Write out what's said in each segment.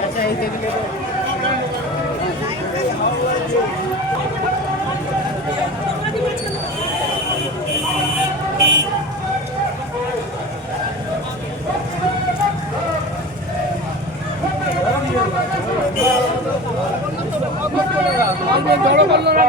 আচ্ছা এই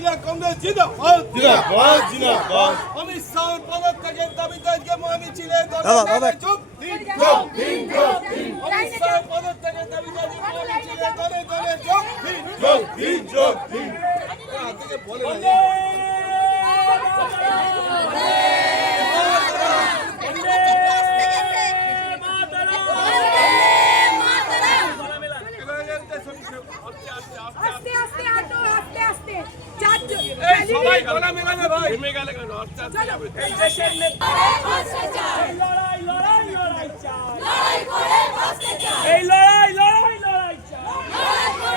মহিলা কংগ্রেস জিন্দাবাদ। জিন্দাবাদ জিন্দাবাদ। অমিত শাহ পদত্যাগের দাবিতে আজকে মহামিছিলে দাদা, দাদা। দিন যোগ দিন যোগ দিন অমিত শাহ পদত্যাগের দাবিতে আজকে মহামিছিলে দলে বলে না। সবাই গলা মেলাবে ভাই। থেমে গেলে কেন? আস্তে আস্তে এই দেশের নেতা। লড়াই লড়াই লড়াই চাই। এই লড়াই লড়াই লড়াই চাই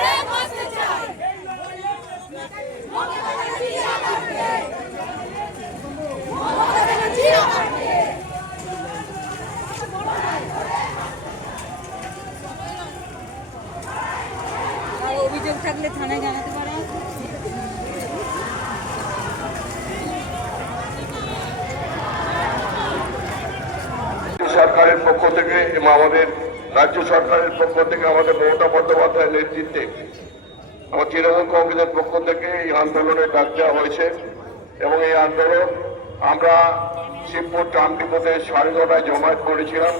অভিযোগ থাকলে থানায় জানাতে পারে সরকারের পক্ষ থেকে এবং আমাদের রাজ্য সরকারের পক্ষ থেকে আমাদের মমতা বন্দ্যোপাধ্যায়ের নেতৃত্বে আমার তৃণমূল কংগ্রেসের পক্ষ থেকে এই আন্দোলনের ডাক দেওয়া হয়েছে এবং এই আন্দোলন আমরা শিবপুর ট্রাম ডিপোতে সাড়ে নটায় জমায়েত করেছিলাম।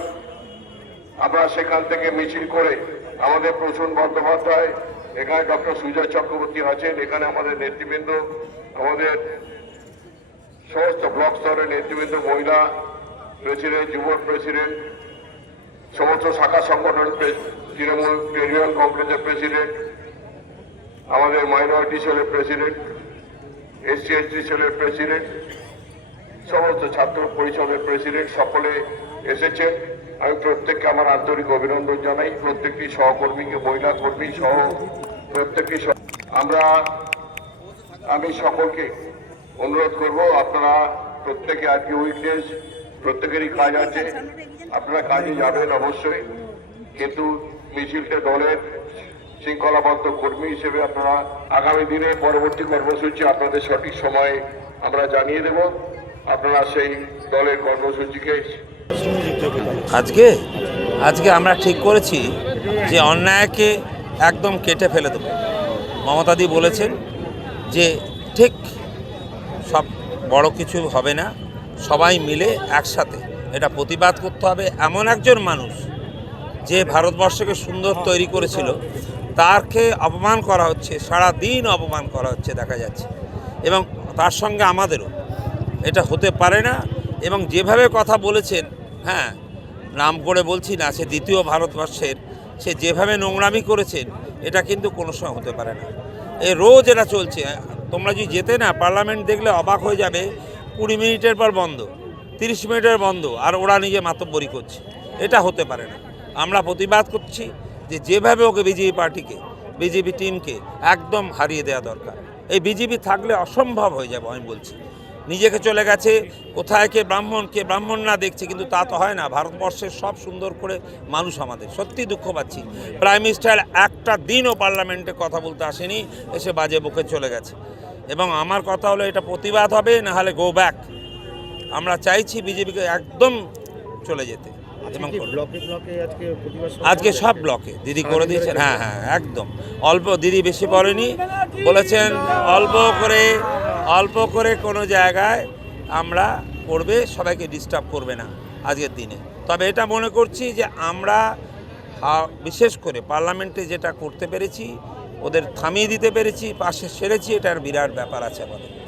আমরা সেখান থেকে মিছিল করে আমাদের প্রসূন বন্দ্যোপাধ্যায়, এখানে ডক্টর সুজয় চক্রবর্তী আছেন, এখানে আমাদের নেতৃবৃন্দ, আমাদের সমস্ত ব্লক স্তরের নেতৃবৃন্দ, মহিলা প্রেসিডেন্ট যুব প্রেসিডেন্ট সমস্ত শাখা সংগঠন তৃণমূল তৃণমূল কংগ্রেসের প্রেসিডেন্ট আমাদের মাইনরিটি সেলের প্রেসিডেন্ট এসসি এসটি সেলের প্রেসিডেন্ট সমস্ত ছাত্র পরিষদের প্রেসিডেন্ট সকলে এসেছেন। আমি প্রত্যেককে আমার আন্তরিক অভিনন্দন জানাই। প্রত্যেকটি সহকর্মীকে, মহিলা কর্মী সহ প্রত্যেকটি আমরা, আমি সকলকে অনুরোধ করব আপনারা প্রত্যেকে আজকে উইকডেজ প্রত্যেকেরই কাজ আছে। আপনারা কাজে যাবেন অবশ্যই। কিন্তু মিছিলটা দলের শৃঙ্খলাবদ্ধ কর্মী হিসেবে আপনারা আগামী দিনে পরবর্তী কর্মসূচি আপনাদের সঠিক সময়ে আমরা জানিয়ে দেব। আপনারা সেই দলের কর্মসূচিকে আজকে? আজকে আমরা ঠিক করেছি যে অন্যায়কে একদম কেটে ফেলে দেবো। মমতাদি বলেছেন যে ঠিক সব বড় কিছু হবে না। সবাই মিলে একসাথে এটা প্রতিবাদ করতে হবে। এমন একজন মানুষ যে ভারতবর্ষকে সুন্দর তৈরি করেছিল, তারকে অপমান করা হচ্ছে সারা দিন অপমান করা হচ্ছে দেখা যাচ্ছে। এবং তার সঙ্গে আমাদেরও এটা হতে পারে না। এবং যেভাবে কথা বলেছেন হ্যাঁ নাম করে বলছি না, সে দ্বিতীয় ভারতবর্ষের, সে যেভাবে নোংরামি করেছেন, এটা কিন্তু কোনো সময় হতে পারে না। এ রোজ এটা চলছে। তোমরা যদি যেতে না, পার্লামেন্ট দেখলে অবাক হয়ে যাবে কুড়ি মিনিটের পর বন্ধ, তিরিশ মিনিটের বন্ধ, আর ওরা নিজে মাতব্বরি করছে। এটা হতে পারে না। আমরা প্রতিবাদ করছি যে যেভাবে ওকে বিজেপি পার্টিকে, বিজেপি টিমকে একদম হারিয়ে দেওয়া দরকার। এই বিজেপি থাকলে অসম্ভব হয়ে যাবে, আমি বলছি। নিজেকে চলে গেছে, কোথায় কে ব্রাহ্মণ কে ব্রাহ্মণ না দেখছে, কিন্তু তা তো হয় না। ভারতবর্ষের সব সুন্দর করে মানুষ আমাদের। সত্যি দুঃখ পাচ্ছি। প্রাইম মিনিস্টার একটা দিনও পার্লামেন্টে কথা বলতে আসেনি, এসে বাজে বুকে চলে গেছে। এবং আমার কথা হলো এটা প্রতিবাদ হবে না হলে গো ব্যাক আমরা চাইছি বিজেপিকে একদম চলে যেতে এবং আজকে সব ব্লকে দিদি করে দিয়েছেন। হ্যাঁ হ্যাঁ একদম। অল্প দিদি বেশি বলেনি বলেছেন অল্প করে অল্প করে কোনো জায়গায় আমরা করবে সবাইকে ডিস্টার্ব করবে না আজকের দিনে। তবে এটা মনে করছি যে আমরা বিশেষ করে পার্লামেন্টে যেটা করতে পেরেছি ওদের থামিয়ে দিতে পেরেছি পাশে সেরেছি এটার বিরাট ব্যাপার আছে আমাদের।